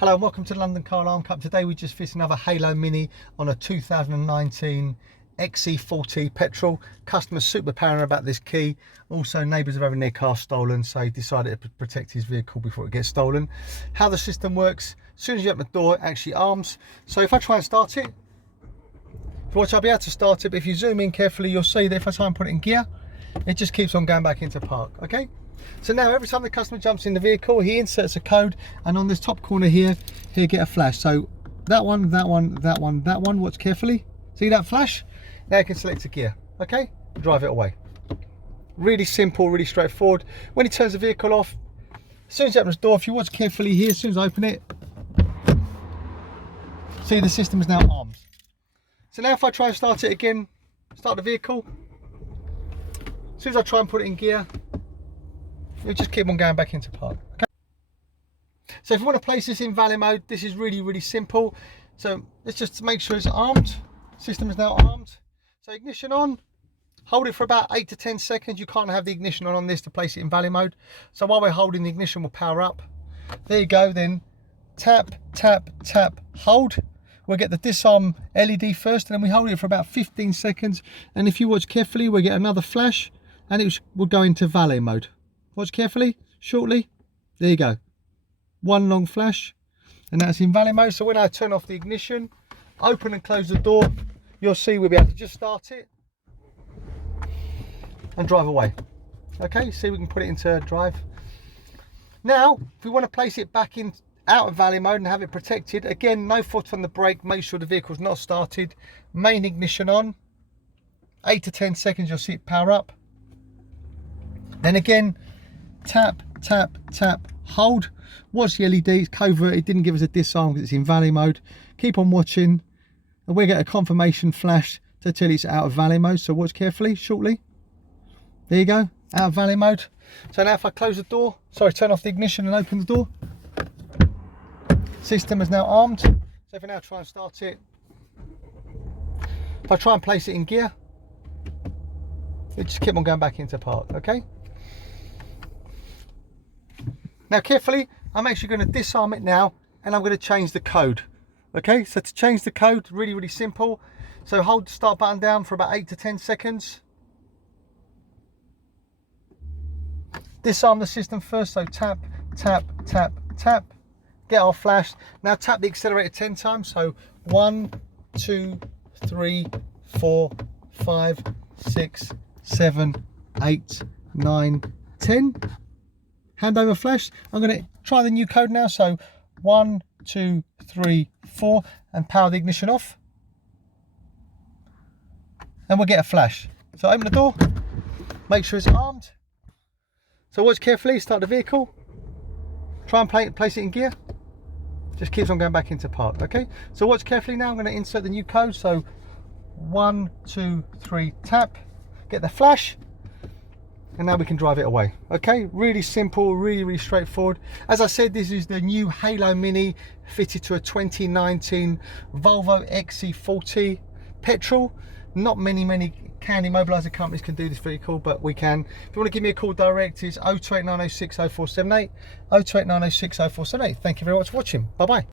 Hello and welcome to the London Car Alarm Co. Today we just fitted another Halo Mini on a 2019 XC40 petrol. Customers super paranoid about this key. Also neighbours are having their car stolen, so he decided to protect his vehicle before it gets stolen. How the system works, as soon as you open the door it actually arms. So if I try and start it, if you watch I'll be able to start it, but if you zoom in carefully you'll see that if I try and put it in gear, it just keeps on going back into park, okay? So now every time the customer jumps in the vehicle, he inserts a code, and on this top corner here, he'll get a flash. So that one, that one, that one, that one, watch carefully. See that flash? Now you can select a gear, okay? Drive it away. Really simple, really straightforward. When he turns the vehicle off, as soon as he opens the door, if you watch carefully here, as soon as I open it, see the system is now armed. So now if I try and start it again, start the vehicle, as soon as I try and put it in gear, you'll just keep on going back into park, okay? So if you want to place this in valet mode, this is really simple. So let's just make sure it's armed. System is now armed. So ignition on, hold it for about 8 to 10 seconds. You can't have the ignition on this to place it in valet mode. So while we're holding, the ignition will power up. There you go, then tap, tap, tap, hold. We'll get the disarm LED first, and then we hold it for about 15 seconds. And if you watch carefully, we'll get another flash, and it will go into valet mode. Watch carefully, shortly, there you go. One long flash, and that's in valet mode. So when I turn off the ignition, open and close the door, you'll see we'll be able to just start it and drive away. Okay, see, we can put it into drive. Now, if we want to place it back in out of valet mode and have it protected, again, no foot on the brake, make sure the vehicle's not started. Main ignition on, 8 to 10 seconds, you'll see it power up. Then again, tap, tap, tap, hold. Watch the LED, it's covert, it didn't give us a disarm because it's in valet mode. Keep on watching, and we'll get a confirmation flash to tell it's out of valet mode. So watch carefully, shortly. There you go, out of valet mode. So now if I close the door, sorry, turn off the ignition and open the door, system is now armed. So if I now try and start it, if I try and place it in gear, it just keep on going back into park, okay? Now carefully, I'm actually going to disarm it now, and I'm going to change the code. Okay, so to change the code, really simple. So hold the start button down for about 8 to 10 seconds. Disarm the system first, so tap, tap, tap, tap. Get our flash. Now tap the accelerator 10 times. So 1, 2, 3, 4, 5, 6, 7, 8, 9, 10. Hand over flash. I'm going to try the new code now. So 1, 2, 3, 4, and power the ignition off. And we'll get a flash. So open the door, make sure it's armed. So watch carefully, start the vehicle. Try and place it in gear. Just keeps on going back into park, okay? So watch carefully now, I'm going to insert the new code. So 1, 2, 3, tap, get the flash. And now we can drive it away, okay? Really simple, really straightforward. As I said, this is the new Halo Mini fitted to a 2019 Volvo XC40 petrol. Not many CAN Immobiliser companies can do this vehicle, but we can. If you want to give me a call direct, it's 028 906 0478, 028 906 0478. Thank you very much for watching. Bye-bye.